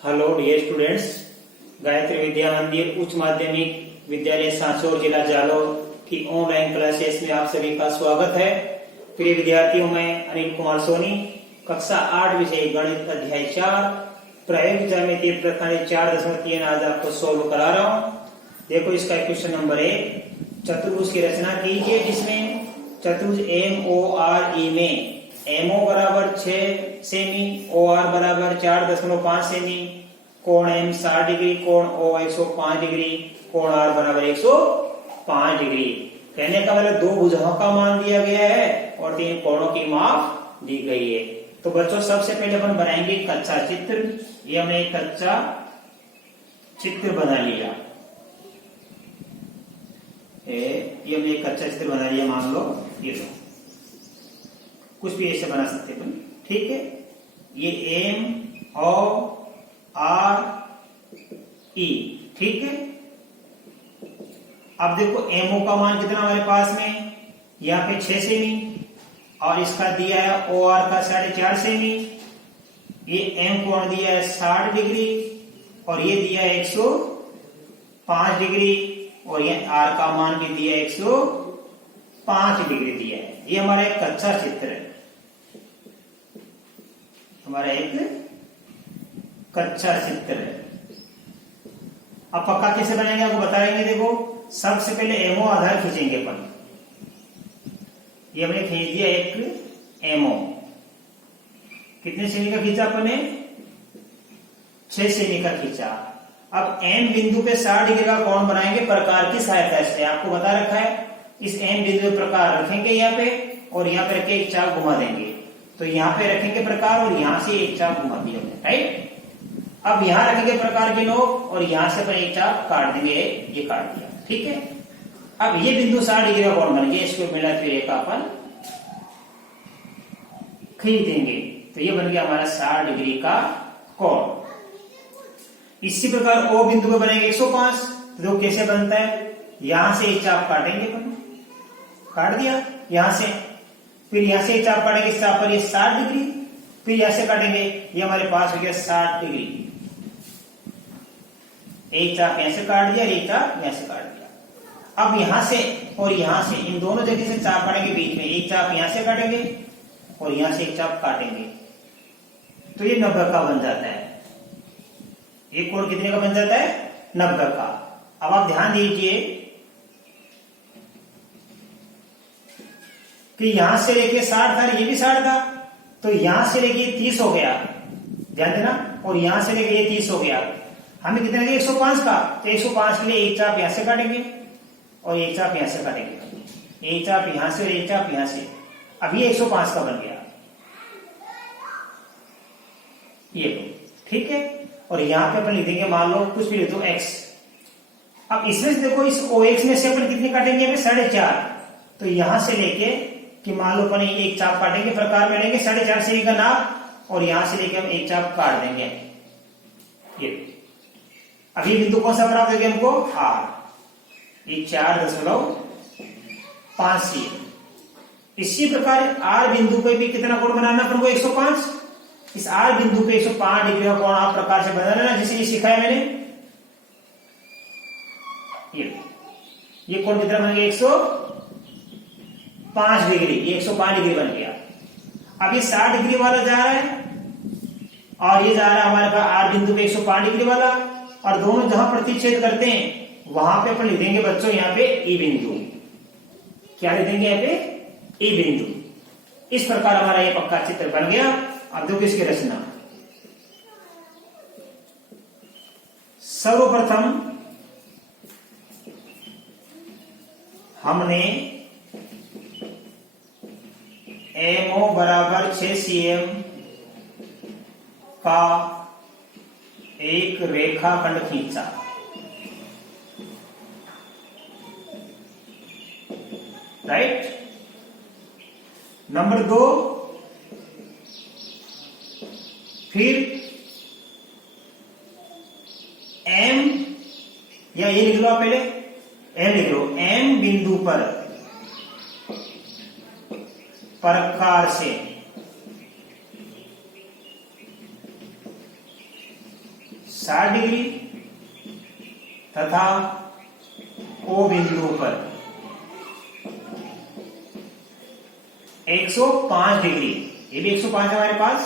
Hello dear students, Gayatri विद्या मंदिर उच्च माध्यमिक विद्यालय सांचौर जिला जालौर की ऑनलाइन क्लासेस में आप सभी का स्वागत है। प्रिय विद्यार्थियों, मैं अनिल कुमार सोनी, कक्षा 8 विषय गणित अध्याय 4 प्रायोगिक ज्यामिति प्रकरण 4.3 आज आपको सोल्व करा रहा हूँ। देखो, इसका क्वेश्चन नंबर 1, चतुर्भुज की रचना कीजिए जिसमें चतुर्भुज MORE में MO बराबर 6 सेमी, OR बराबर 4.5 सेमी, कोण M 60 डिग्री, कोण O 105 डिग्री, कोण R बराबर 105 डिग्री। कहने का मतलब दो भुजाओं का मान दिया गया है और 3 कोणों की माप दी गई है। तो बच्चों, सबसे पहले अपन बनाएंगे कच्चा चित्र। ये हमने एक कच्चा चित्र बना लिया। ये हमने एक कच्चा चित्र बना लिया। मान लो ये लो, कुछ भी ऐसे बना सकते हैं, ठीक है। ये MORE, ठीक है। अब देखो, MO का मान कितना हमारे पास में, यहाँ पे 6 सेमी और इसका दिया है OR का 4.5 सेमी। ये M कोण दिया है 60 डिग्री और ये दिया है 105 डिग्री और ये R का मान भी दिया है 105 डिग्री दिया है। ये हमारा एक कच्चा चित्र है, हमारा एक कच्चा चित्र है। अब पक्का कैसे बनाएंगे आपको बताएंगे। देखो, सबसे पहले MO आधार खींचेंगे अपन। ये हमने खींच दिया एक MO। कितने सेमी का खींचा अपन ने? 6 सेमी का खींचा। अब M बिंदु पे 60 डिग्री का कोण बनाएंगे प्रकार की सहायता से। आपको बता रखा है, इस M बिंदु पे प्रकार रखेंगे यहाँ पे और यहाँ पे रख के एक चाप घुमा देंगे। तो यहाँ पे रखेंगे प्रकार और यहाँ से एक चाप घुमा दिया, राइट। अब यहाँ रखेंगे प्रकार के नोक और यहाँ से पर एक चाप काट देंगे, ये काट दिया, ठीक है। अब ये बिंदु 60 डिग्री का कोण बन गया। इसको मिला फिर एक अपन खींच देंगे तो ये बन गया हमारा 60 डिग्री का कोण। इसी प्रकार O बिंदु पे बनेगा 105। तो कैसे बनता है, यहां से एक चाप काटेंगे अपन, काट दिया यहां से, फिर यहां से एक चाप काटेंगे, इस चाप पर ये 60 डिग्री, फिर यहां से काटेंगे, ये हमारे पास हो गया 60 डिग्री। एक चाप यहां से काट दिया, एक चाप यहां से काट दिया। अब यहां से और यहां से, इन दोनों जगह से चाप काटेंगे, बीच में एक चाप यहां से काटेंगे और यहां से एक चाप काटेंगे, तो ये 90 का बन जाता है। एक कोण कितने का बन जाता है? 90 का। अब आप ध्यान दीजिए कि यहां से लेके 60 था, ये भी 60 था, तो यहां से लेके 30 हो गया, ध्यान देना, और यहां से लेके ये 30 हो गया। हमें कितने लगे? 105 का। तो 105 के लिए एक चाप यहां से काटेंगे और एक चाप यहां से काटेंगे, एक चाप यहां से और एक चाप यहां से। अब ये 105 का बन गया, ये ठीक है। और यहां पे अपन लिख देंगे, मान लो कुछ भी लिख दो x। अब इसमें से देखो, इस OX में से अपन कितने काटेंगे? 4.5। तो यहां से लेके कि मान लो अपन एक चाप काटेंगे, प्रकार में लेंगे 4.5 सेमी का नाप और यहां से लेके हम एक चाप काट देंगे, ये। अब ये बिंदु कौन सा प्राप्त हो गया हमको? R। ये 4.5 सेमी। इसी प्रकार R बिंदु पे भी कितना कोण बनाना अपन को? 105। इस R बिंदु पे 105 डिग्री का कोण आप प्रकार से बना लेना, जैसे ये सिखाया मैंने। ये कोण कितना बन गया? 105 डिग्री। ये 105 डिग्री बन गया। अब ये 60 डिग्री वाला जा रहा है और ये जा रहा है हमारे पास R बिंदु पे 105 डिग्री वाला, और दोनों जहां प्रतिच्छेद करते हैं वहां पे अपन लिख देंगे बच्चों यहाँ पे E बिंदु। क्या लिख देंगे यहाँ पे? E बिंदु। इस प्रकार हमारा ये पक्का चित्र बन गया। अब देखो इसकी रचना। सर्वप्रथम हमने MO बराबर 6 cm का एक रेखाखंड खींचा, राइट। नंबर 2, फिर M, या ये लिख लो आप पहले, M लिख लो, M बिंदु पर प्रकार से 60 डिग्री तथा O बिंदु पर 105 डिग्री, ये भी 105 है हमारे पास।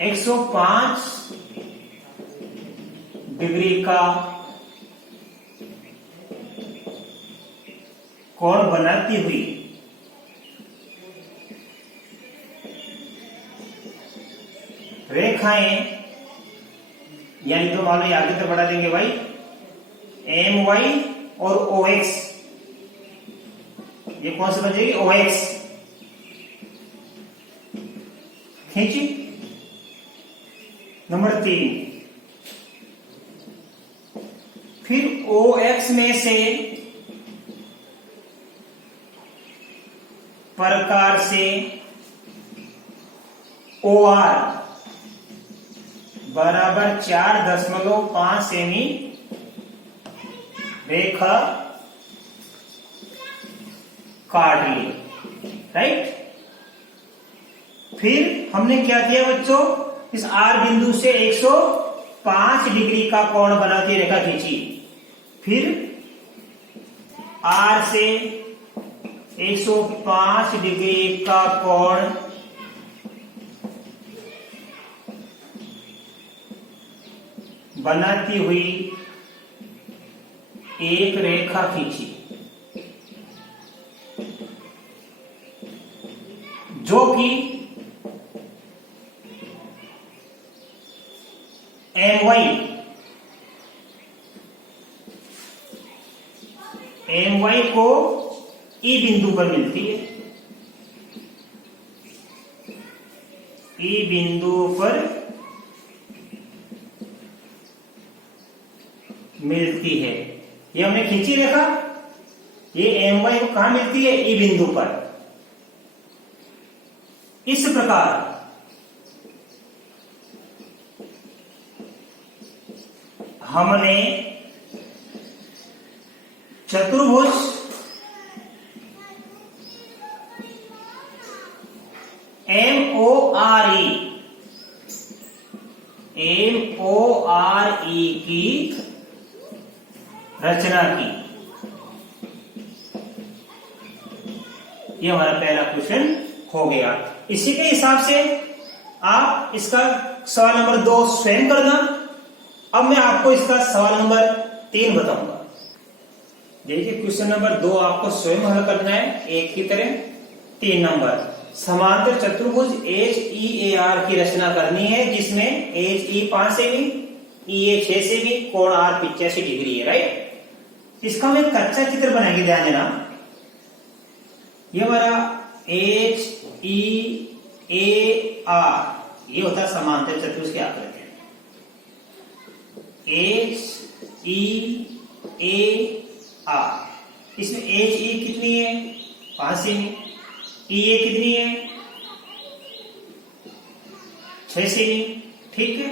एक 105 डिग्री का कोण बनाती हुई रेखाएं, यानी तो मान लो आगे तो बढ़ा देंगे भाई, एम वाई और ओ एक्स, ये कौन सी बन जाएगी, ओ एक्स खींची। नंबर 3, फिर ओ एक्स में से प्रकार से ओ आर बराबर 4.5 सेमी रेखा काट ली, राइट। फिर हमने क्या किया बच्चों, इस आर बिंदु से 105 डिग्री का कोण बनाती रेखा खींची। फिर आर से 105 डिग्री का कोण बनाती हुई एक रेखा खींची, जो कि एम वाई को ई बिंदु पर मिलती है, ई बिंदु पर मिलती है। ये हमने खींची रेखा, ये एम वाई को कहां मिलती है, ई बिंदु पर। इस प्रकार हमने चतुर्भुज MORE की रचना की। ये हमारा पहला क्वेश्चन हो गया। इसी के हिसाब से आप इसका सवाल नंबर 2 स्वयं करना। अब मैं आपको इसका सवाल नंबर 3 बताऊंगा। देखिए क्वेश्चन नंबर 2 आपको स्वयं हल करना है एक की तरह। 3 नंबर, समांतर चतुर्भुज HEAR की रचना करनी है, जिसमें HE 5 सेमी, EA 6 सेमी, कोण R 85 डिग्री है, राइट। इसका हम एक कच्चा चित्र बनाएंगे, ध्यान देना। ये हमारा HEAR ये होता है समांतर चतुर्भुज की आकृति। HEAR, इसमें HE कितनी है, 5 सेमी, EA कितनी है, 6 सेमी, ठीक है।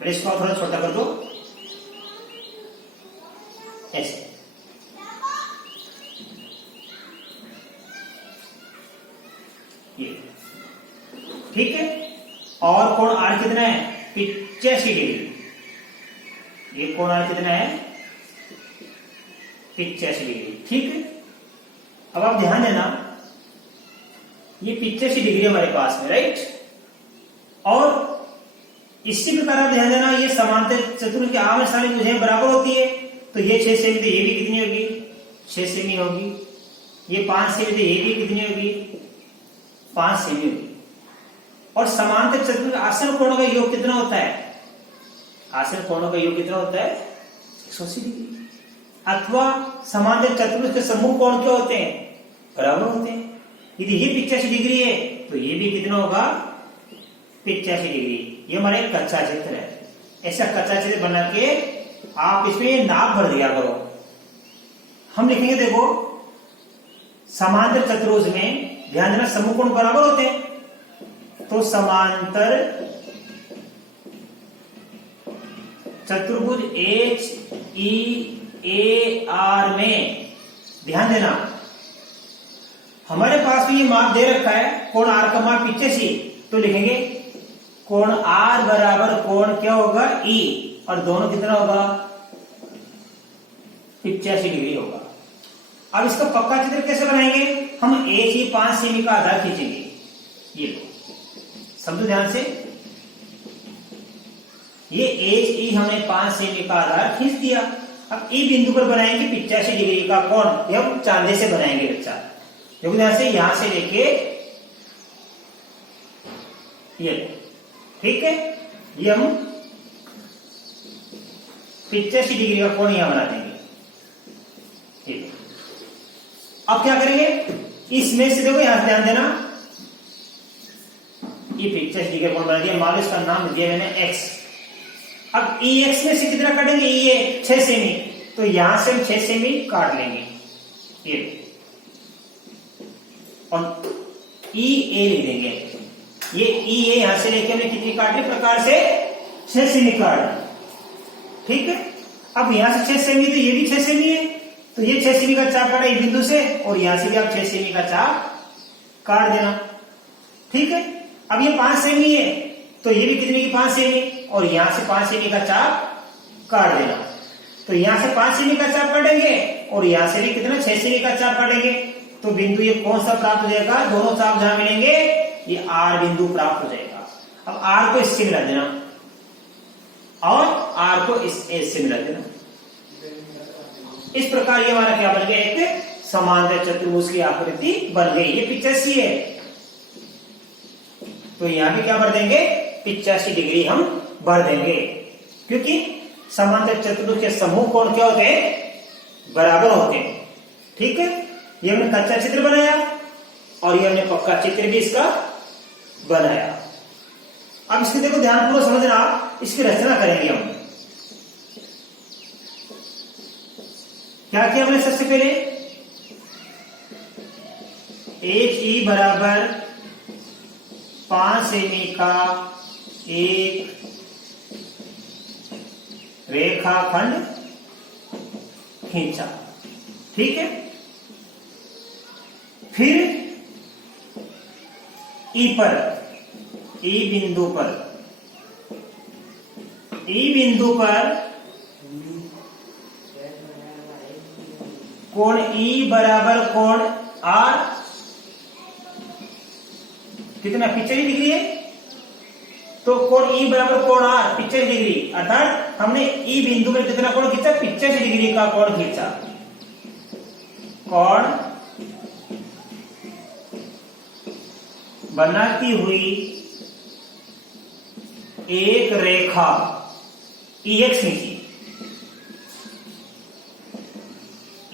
पहले इसको थोड़ा छोटा कर दो, ऐसे। ये ठीक है। और कोण R कितना है, 85 डिग्री। ये कोण R कितना है, 85 डिग्री, ठीक है। अब आप ध्यान देना, ये 85 डिग्री हमारे पास में, राइट। और इसी प्रकार आप ध्यान देना, ये समांतर चतुर्भुज की आमने सामने भुजाएं बराबर होती है, तो ये 6 सेमी, तो ये भी कितनी होगी, 6 सेमी होगी। ये 5 सेमी, तो ये भी कितनी होगी, 5 सेमी होगी। और समांतर चतुर्भुज आसन कोणों का योग कितना होता है, आसन कोणों का योग कितना होता है, 180 डिग्री। अथवा समांतर चतुर्भुज के समूह कोण क्या होते हैं, बराबर होते हैं। यदि ये 85 डिग्री है, तो ये भी कितना होगा, 85 डिग्री। ये हमारा एक कच्चा चित्र है। ऐसा कच्चा चित्र बना के आप इसमें नाप भर दिया करो। हम लिखेंगे, देखो समांतर चतुर्भुज में ध्यान देना समूह कोण बराबर होते हैं, तो समांतर चतुर्भुज HEAR में ध्यान देना हमारे पास तो ये माप दे रखा है, कोण आर का माप 85, तो लिखेंगे कोण आर बराबर कोण क्या होगा ई, और दोनों कितना होगा 85 डिग्री होगा। अब इसका पक्का चित्र कैसे बनाएंगे, हम एच ई 5 सेमी का आधार खींचेंगे। ये लो समझो ध्यान से, ये एच ई हमने 5 सेमी का आधार खींच दिया। अब ई बिंदु पर बनाएंगे 85 डिग्री का कोण, ये हम चांदे से बनाएंगे बच्चा। देखो ध्यान से, यहां से लेके ये, ठीक है, ये हम 85 डिग्री का कोण यहां बना देंगे। ठीक, अब क्या करेंगे, इसमें से देखो यहां ध्यान देना, ये 85 डिग्री का कोण बना दिया, मान लो इसका नाम दिया मैंने एक्स। अब ई एक्स में से कितना काटेंगे, ये 6 सेमी, तो यहां से हम 6 सेमी काट लेंगे ये, और ई ए लिख देंगे। ये ई ए यहां से लेके हमने कितनी काट ली, प्रकार से 6 सेमी काट, ठीक है। अब यहां से 6 सेमी, तो ये भी 6 सेमी है, तो ये 6 सेमी का चाप काटा इस बिंदु से, और यहां से भी आप 6 सेमी का चाप काट देना, ठीक है। अब ये 5 सेमी है, तो ये भी कितने की 5 सेमी, और यहां से 5 सेमी का चाप काट देना, तो यहां से 5 सेमी का चाप काटेंगे, और यहां से भी कितना 6 सेमी का चाप काटेंगे, तो बिंदु ये कौन सा प्राप्त हो जाएगा, दोनों चाप जहां मिलेंगे ये आर बिंदु प्राप्त हो जाएगा। अब आर को इससे मिला देना, और आर को इस एस से मिला देना। इस प्रकार ये हमारा क्या बन गया, एक समांतर चतुर्भुज की आकृति बन गई। ये 85 है, तो यहां भी क्या भर देंगे, 85 डिग्री हम भर देंगे, क्योंकि समांतर चतुर्भुज के समूह कोण क्या होते हैं, बराबर होते हैं, ठीक है। ये हमने कच्चा चित्र बनाया, और ये हमने पक्का चित्र भी इसका बनाया। अब इसके देखो ध्यानपूर्वक समझना, इसकी रचना करेंगे हम। क्या किया हमने सबसे पहले, एच ई बराबर 5 सेमी का एक रेखाखंड खींचा, ठीक है। फिर ई पर, ई बिंदु पर कोण ई बराबर कोण आर कितना 85 डिग्री है, तो कोण ई बराबर कोण आर 85 डिग्री, अर्थात हमने ई बिंदु पर कितना कोण खींचा, 85 डिग्री का कोण खींचा। कोण बनाती हुई एक रेखा ई एक्स खींची,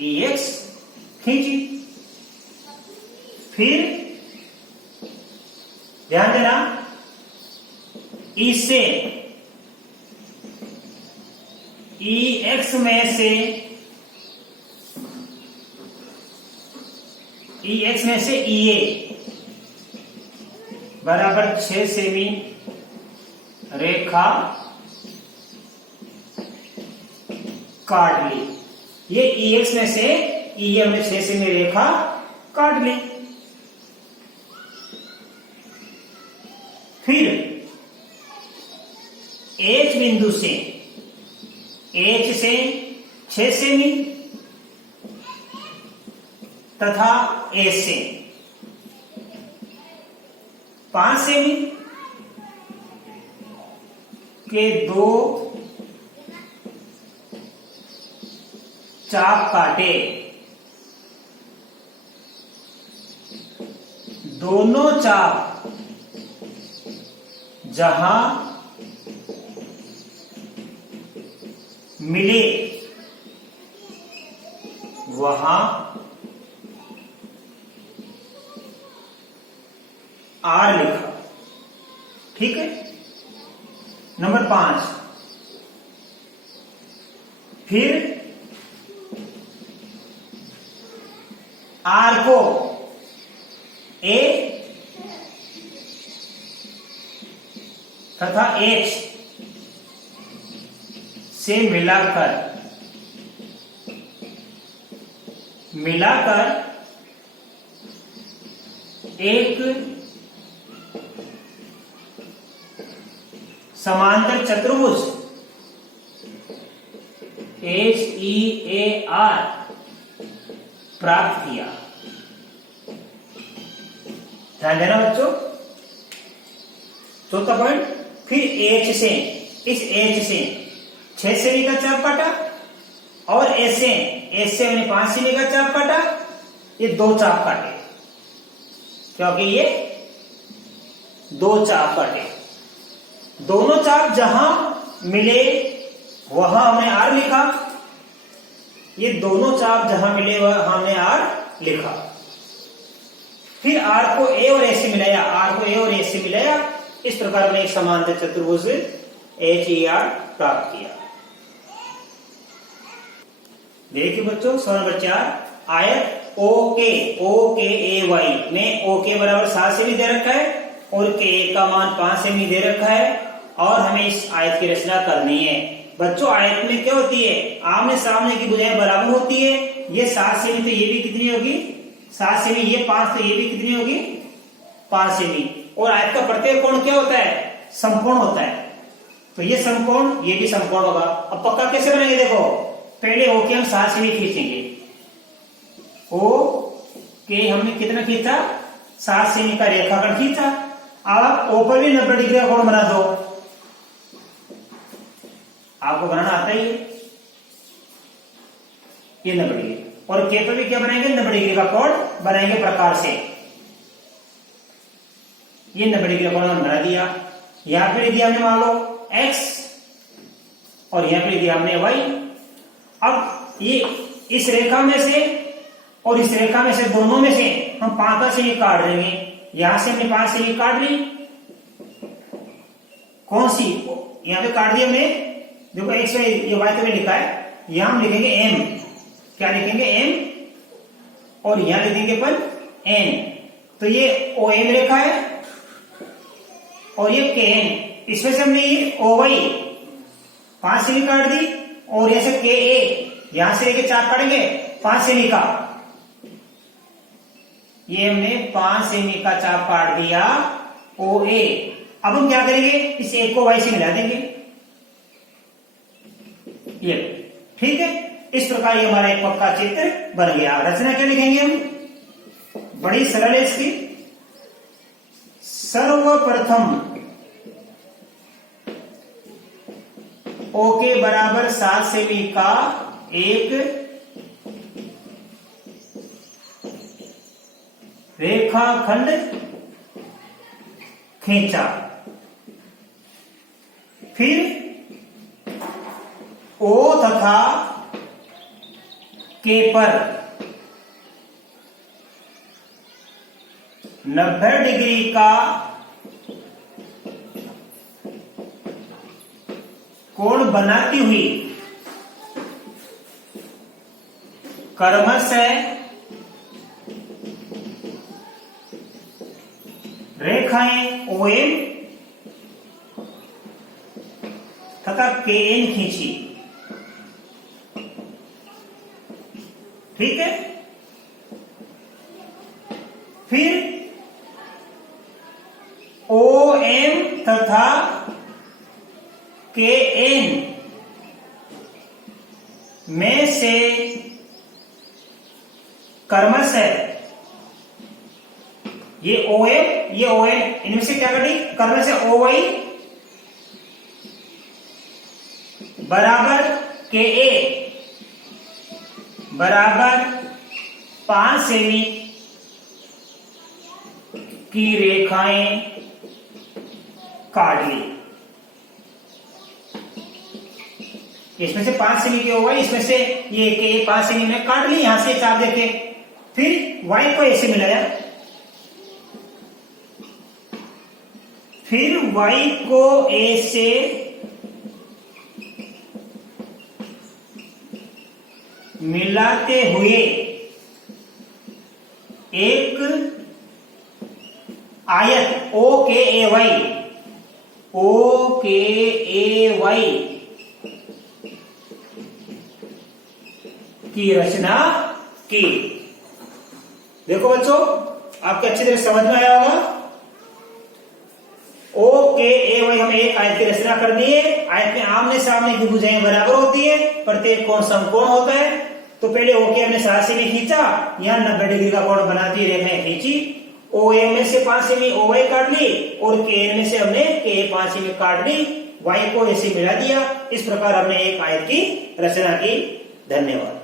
ई एक्स खींची। फिर ध्यान देना, इससे ई एक्स में से ई ए बराबर 6 सेमी रेखा काट ली। ये ई एक्स में से ई ए हमने 6 सेमी रेखा काट ली। फिर एच बिंदु से, एच से 6 सेमी तथा ए से 5 सेमी के 2 चाप काटे। दोनों चाप जहां मिले वहां आर लिखा, ठीक है। नंबर 5, फिर आर को ए तथा एच से मिलाकर एक समांतर चतुर्भुज HEAR प्राप्त किया। ध्यान देना बच्चों। चौथा पॉइंट, फिर H से, इस H से 6 सेमी का चाप काटा और S से मैंने 5 सेमी का चाप काटा। ये 2 चाप काटे, क्योंकि ये 2 चाप काटे। दोनों चाप जहां मिले वहां हमने R लिखा। ये दोनों चाप जहां मिले वहां हमने R लिखा। फिर R को A और S से मिलाया, R को A और S से मिलाया। इस प्रकार में एक समांतर चतुर्भुज HER प्राप्त किया। देखिए बच्चों, सवाल नंबर 4, आयत OKAY में OK बराबर 7 सेमी दे रखा है और K का मान 5 सेमी दे रखा है और हमें इस आयत की रचना करनी है। बच्चों, आयत में क्या होती है, आमने सामने की भुजाएं बराबर होती है। ये 7 सेमी तो ये भी कितनी होगी 7 सेमी, ये 5 तो ये भी कितनी होगी 5 सेमी। और आयत का प्रत्येक कोण क्या होता है, समकोण होता है। तो ये समकोण, ये भी समकोण होगा। अब पक्का कैसे बनेंगे, देखो पहले ओके हम 7 सेमी खींचेंगे। ओके हमने कितना खींचा 7 सेमी का रेखाखंड खींचा। अब ओ पर भी 90 डिग्री का कोण बना दो। आपको बनाना आता ही है, ये 90 डिग्री। और के पर भी क्या बनाएंगे 90 डिग्री का कोण बनाएंगे प्रकार से। ये 90 डिग्री का कोण हमने बना दिया। यहां पे दिया हमने मान लो x और यहां पे दिया हमने y। अब ये इस रेखा में से और इस रेखा में से, दोनों में से हम 5 सेमी काट देंगे। यहां से हमने 5 सेमी काट ली। कौन सी, यहां पे काट दी हमने, देखो x y ये y तो लिखा है, यहां हम लिखेंगे m। क्या लिखेंगे m और यहां लिखेंगे अपन n। तो ये OM रेखा है और ये KN। इसमें से हमने ये OY 5 सेमी काट दी और ऐसे KA यहां से लेके 4 काटेंगे 5 सेमी का। ये हमने 5 सेमी का चाप काट दिया OA। अब हम क्या करेंगे, इस एक को Y से मिला देंगे। ये ठीक है। इस प्रकार ये हमारा एक पक्का चित्र बन गया। रचना क्या लिखेंगे हम, बड़ी सरल है इसकी। सर्वप्रथम ओके बराबर 7 सेमी का एक रेखाखंड खींचा। फिर O तथा K पर 90 डिग्री का कोण बनाती हुई क्रमशः रेखाएं OM तथा KN खींची। ठीक है। फिर OM तथा KN में से क्रमशः ये OM इनमें से क्या करें, क्रमशः OY बराबर KA बराबर 5 सेमी की रेखाएं काट ली। इसमें से 5 सेमी की OY, इसमें से ये के 5 सेमी में काट ली। यहां से चाप देखे। फिर Y को ऐसे मिलाया। फिर Y को A से मिलाते हुए एक आयत OKAY की रचना की। देखो बच्चों, आपके अच्छी तरह समझ में आया होगा। ओ के ए वही हमने एक आयत की रचना कर दी है। आयत में आमने सामने की भुजाएं बराबर होती है, प्रत्येक कोण समकोण होता है। तो पहले ओ के हमने 60 सेमी खींचा, यहाँ 90 डिग्री का कोण बनाती रेखाएं खींची। ओ ए में से 5 सेमी ओ वाई काट ली और के एन में से हमने के ए 5 सेमी काट ली, वाई को ऐसे मिला दिया। इस प्रकार हमने एक आयत की रचना की। धन्यवाद।